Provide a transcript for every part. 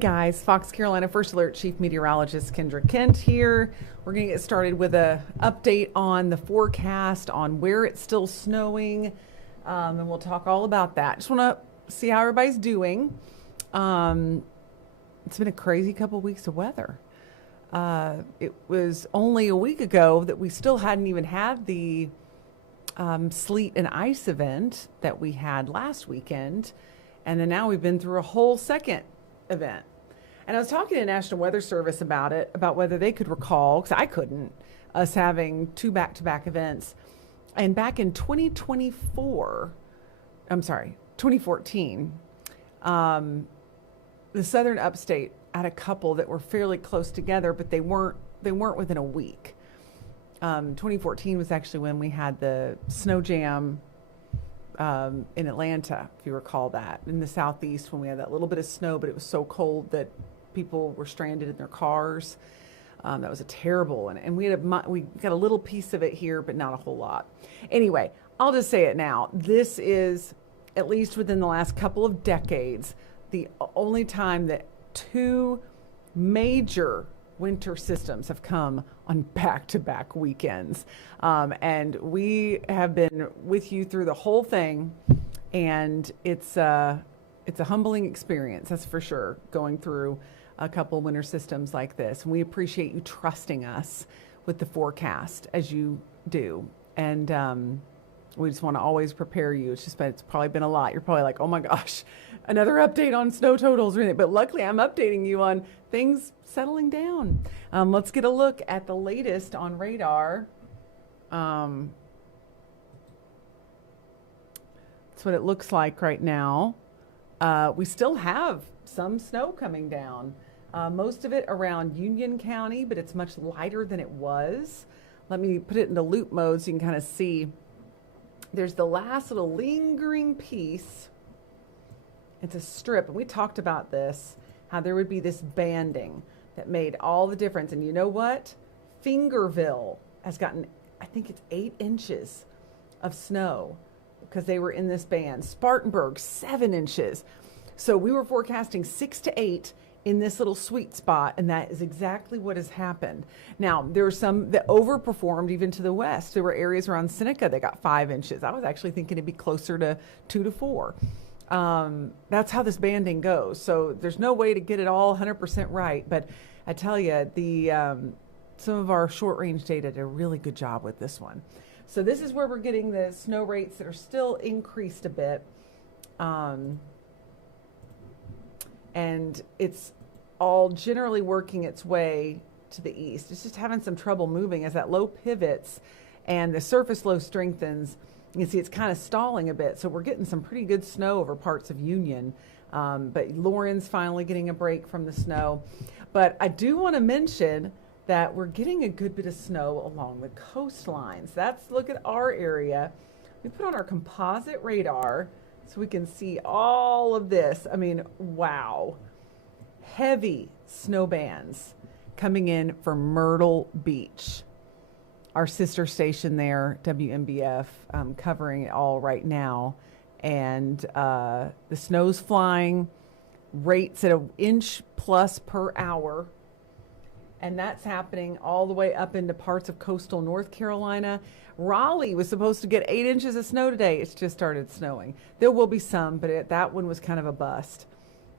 Guys, Fox Carolina First Alert Chief Meteorologist Kendra Kent here. We're going to get started with a update on the forecast on where it's still snowing, and we'll talk all about that. Just want to see how everybody's doing. It's been a crazy couple of weeks of weather. It was only a week ago that we still hadn't even had the sleet and ice event that we had last weekend, and then now we've been through a whole second event. And I was talking to National Weather Service about it, about whether they could recall, because I couldn't, us having two back-to-back events. And back in 2014, the Southern Upstate had a couple that were fairly close together, but they weren't within a week. 2014 was actually when we had the snow jam in Atlanta, if you recall that, in the southeast, when we had that little bit of snow, but it was so cold that people were stranded in their cars. That was a terrible one. And we got a little piece of it here, but not a whole lot. Anyway, I'll just say it now. This is, at least within the last couple of decades, the only time that two major winter systems have come on back-to-back weekends. And we have been with you through the whole thing, and it's a humbling experience, that's for sure, going through a couple winter systems like this. And we appreciate you trusting us with the forecast as you do. And we just want to always prepare you. It's probably been a lot. You're probably like, oh my gosh, another update on snow totals or anything. But luckily I'm updating you on things settling down. Let's get a look at the latest on radar. That's what it looks like right now. We still have some snow coming down. Most of it around Union County, but it's much lighter than it was. Let me put it into loop mode so you can kind of see. There's the last little lingering piece. It's a strip, and we talked about this, how there would be this banding that made all the difference. And you know what? Fingerville has gotten, I think it's 8 inches of snow because they were in this band. Spartanburg, 7 inches. So we were forecasting 6 to 8 in this little sweet spot, and that is exactly what has happened. Now, there were some that overperformed even to the west. There were areas around Seneca that got 5 inches. I was actually thinking it'd be closer to 2 to 4. That's how this banding goes. So there's no way to get it all 100% right. But I tell you, some of our short range data did a really good job with this one. So this is where we're getting the snow rates that are still increased a bit. And it's all generally working its way to the east. It's just having some trouble moving as that low pivots and the surface low strengthens. You can see it's kind of stalling a bit. So we're getting some pretty good snow over parts of Union. But Lauren's finally getting a break from the snow. But I do want to mention that we're getting a good bit of snow along the coastlines. Look at our area. We put on our composite radar so we can see all of this. I mean, wow. Heavy snow bands coming in from Myrtle Beach. Our sister station there, WMBF, covering it all right now. And the snow's flying, rates at 1 inch plus per hour. And that's happening all the way up into parts of coastal North Carolina. Raleigh was supposed to get 8 inches of snow today. It's just started snowing. There will be some, but that one was kind of a bust.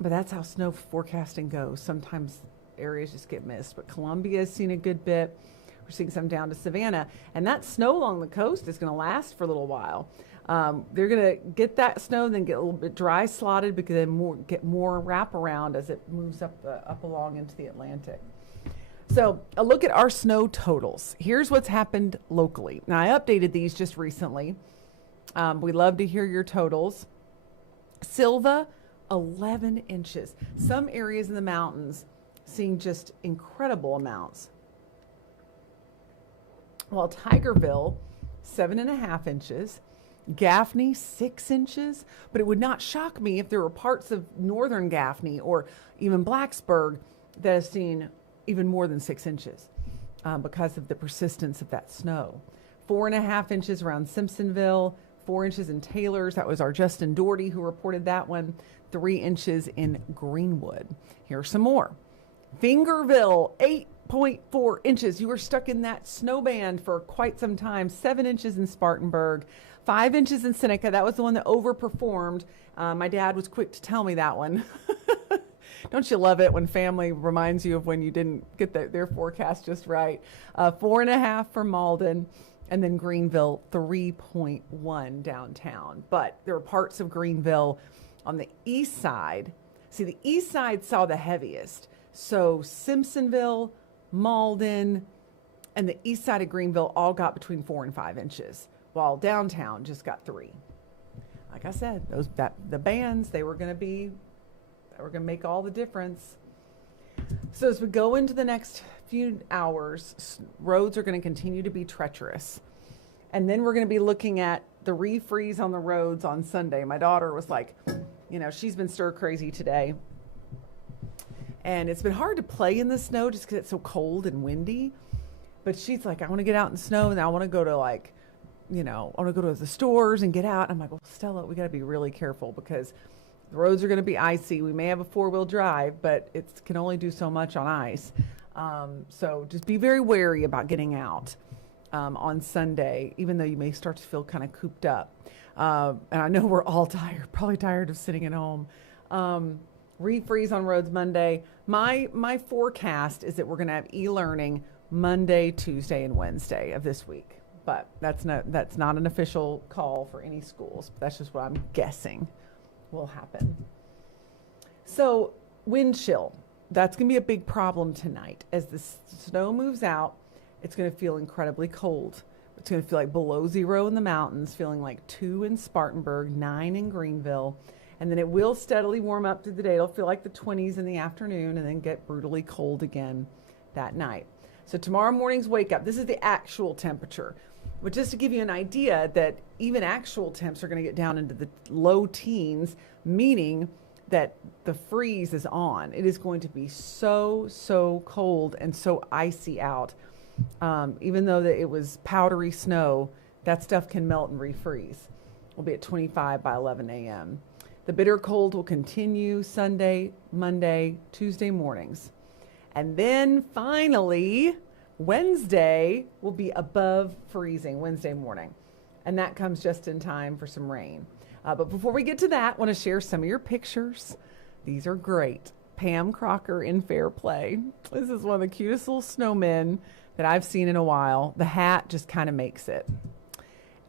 But that's how snow forecasting goes. Sometimes areas just get missed. But Columbia has seen a good bit. We're seeing some down to Savannah. And that snow along the coast is going to last for a little while. They're going to get that snow, then get a little bit dry slotted, because then get more wraparound as it moves up along into the Atlantic. So a look at our snow totals. Here's what's happened locally. Now, I updated these just recently. We love to hear your totals. Silva, 11 inches. Some areas in the mountains seeing just incredible amounts. While Tigerville, 7.5 inches. Gaffney, 6 inches. But it would not shock me if there were parts of northern Gaffney or even Blacksburg that have seen even more than 6 inches because of the persistence of that snow. 4.5 inches around Simpsonville, 4 inches in Taylor's. That was our Justin Doherty who reported that one. 3 inches in Greenwood. Here's some more. Fingerville, 8.4 inches. You were stuck in that snow band for quite some time. 7 inches in Spartanburg. 5 inches in Seneca. That was the one that overperformed. My dad was quick to tell me that one. Don't you love it when family reminds you of when you didn't get their forecast just right? 4.5 for Malden. And then Greenville, 3.1 downtown. But there were parts of Greenville on the east side. See, the east side saw the heaviest. So Simpsonville, Malden, and the east side of Greenville all got between 4 and 5 inches, while downtown just got 3. Like I said, the bands, they were going to make all the difference. So as we go into the next few hours, roads are going to continue to be treacherous. And then we're going to be looking at the refreeze on the roads on Sunday. My daughter was like, she's been stir crazy today. And it's been hard to play in the snow just because it's so cold and windy. But she's like, I want to get out in the snow and I want to go to I want to go to the stores and get out. I'm like, well, Stella, we got to be really careful because the roads are going to be icy. We may have a 4-wheel drive, but it can only do so much on ice. So just be very wary about getting out on Sunday, even though you may start to feel kind of cooped up. And I know we're all tired, probably tired of sitting at home. Refreeze on roads Monday. My forecast is that we're going to have e-learning Monday, Tuesday, and Wednesday of this week. But that's not an official call for any schools. That's just what I'm guessing will happen. So wind chill, that's going to be a big problem tonight. As the snow moves out, it's going to feel incredibly cold. It's going to feel like below 0 in the mountains, feeling like 2 in Spartanburg, 9 in Greenville. And then it will steadily warm up through the day. It'll feel like the 20s in the afternoon and then get brutally cold again that night. So tomorrow morning's wake up, this is the actual temperature. But just to give you an idea that even actual temps are going to get down into the low teens, meaning that the freeze is on. It is going to be so cold and so icy out. Even though that it was powdery snow, that stuff can melt and refreeze. We'll be at 25 by 11 a.m. The bitter cold will continue Sunday, Monday, Tuesday mornings. And then finally, Wednesday will be above freezing Wednesday morning. And that comes just in time for some rain. But before we get to that, I want to share some of your pictures. These are great. Pam Crocker in Fair Play. This is one of the cutest little snowmen that I've seen in a while. The hat just kind of makes it.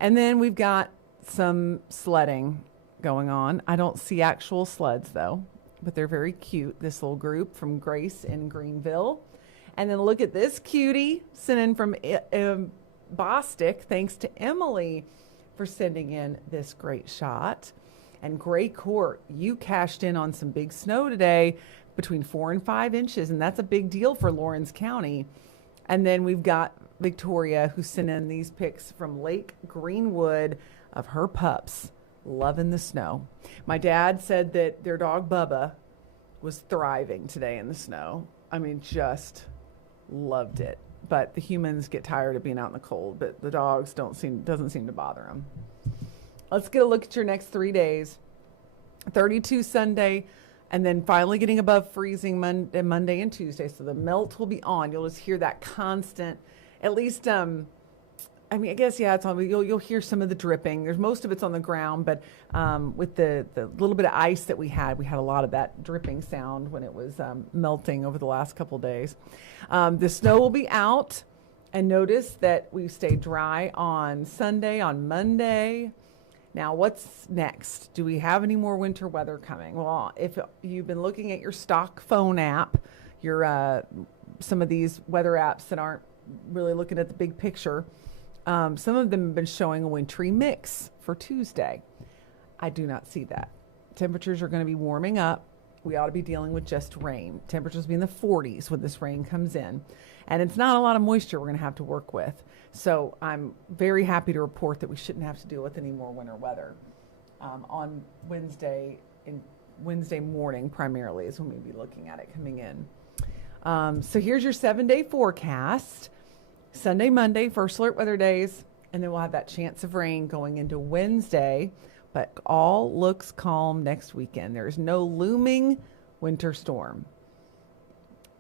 And then we've got some sledding going on. I don't see actual sleds though, but they're very cute. This little group from Grace in Greenville. And then look at this cutie sent in from Bostic. Thanks to Emily for sending in this great shot. And Gray Court, you cashed in on some big snow today, between 4 and 5 inches, and that's a big deal for Lawrence County. And then we've got Victoria who sent in these pics from Lake Greenwood of her pups loving the snow. My dad said that their dog Bubba was thriving today in the snow. I mean, just loved it. But the humans get tired of being out in the cold, but the dogs doesn't seem to bother them. Let's get a look at your next 3 days. 32 Sunday, and then finally getting above freezing Monday and Tuesday. So the melt will be on. You'll just hear that constant, at least, I guess, yeah, it's on. You'll hear some of the dripping. Most of it's on the ground, but with the little bit of ice that we had a lot of that dripping sound when it was melting over the last couple days. The snow will be out, and notice that we stay dry on Sunday, on Monday. Now, what's next? Do we have any more winter weather coming? Well, if you've been looking at your stock phone app, some of these weather apps that aren't really looking at the big picture, some of them have been showing a wintry mix for Tuesday. I do not see that. Temperatures are going to be warming up. We ought to be dealing with just rain. Temperatures will be in the 40s when this rain comes in. And it's not a lot of moisture we're going to have to work with. So I'm very happy to report that we shouldn't have to deal with any more winter weather. On Wednesday morning primarily is when we'll be looking at it coming in. So here's your 7-day forecast. Sunday, Monday, first alert weather days, and then we'll have that chance of rain going into Wednesday, but all looks calm next weekend. There's no looming winter storm.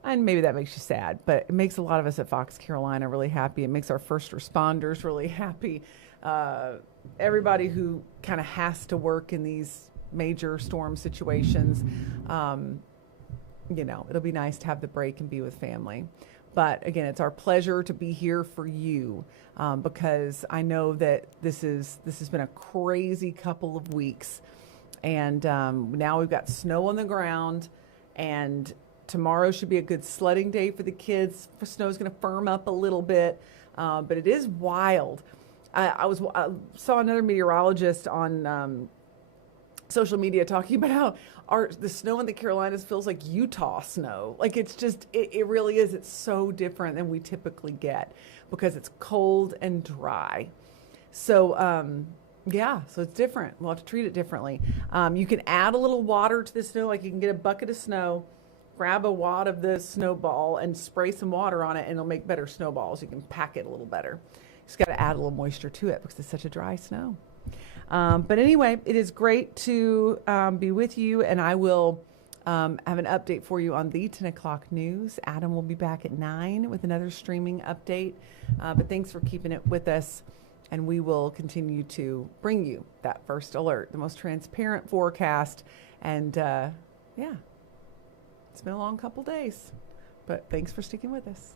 And maybe that makes you sad, but it makes a lot of us at Fox Carolina really happy. It makes our first responders really happy. Everybody who kind of has to work in these major storm situations, it'll be nice to have the break and be with family. But again, it's our pleasure to be here for you, because I know that this has been a crazy couple of weeks, and now we've got snow on the ground, and tomorrow should be a good sledding day for the kids. The snow's going to firm up a little bit, but it is wild. I saw another meteorologist on social media talking about how the snow in the Carolinas feels like Utah snow. Like it really is. It's so different than we typically get because it's cold and dry. So, so it's different. We'll have to treat it differently. You can add a little water to the snow. Like you can get a bucket of snow, grab a wad of the snowball and spray some water on it, and it'll make better snowballs. You can pack it a little better. You just got to add a little moisture to it because it's such a dry snow. But anyway, it is great to be with you, and I will have an update for you on the 10 o'clock news. Adam will be back at 9 with another streaming update. But thanks for keeping it with us, and we will continue to bring you that first alert, the most transparent forecast. And it's been a long couple days, but thanks for sticking with us.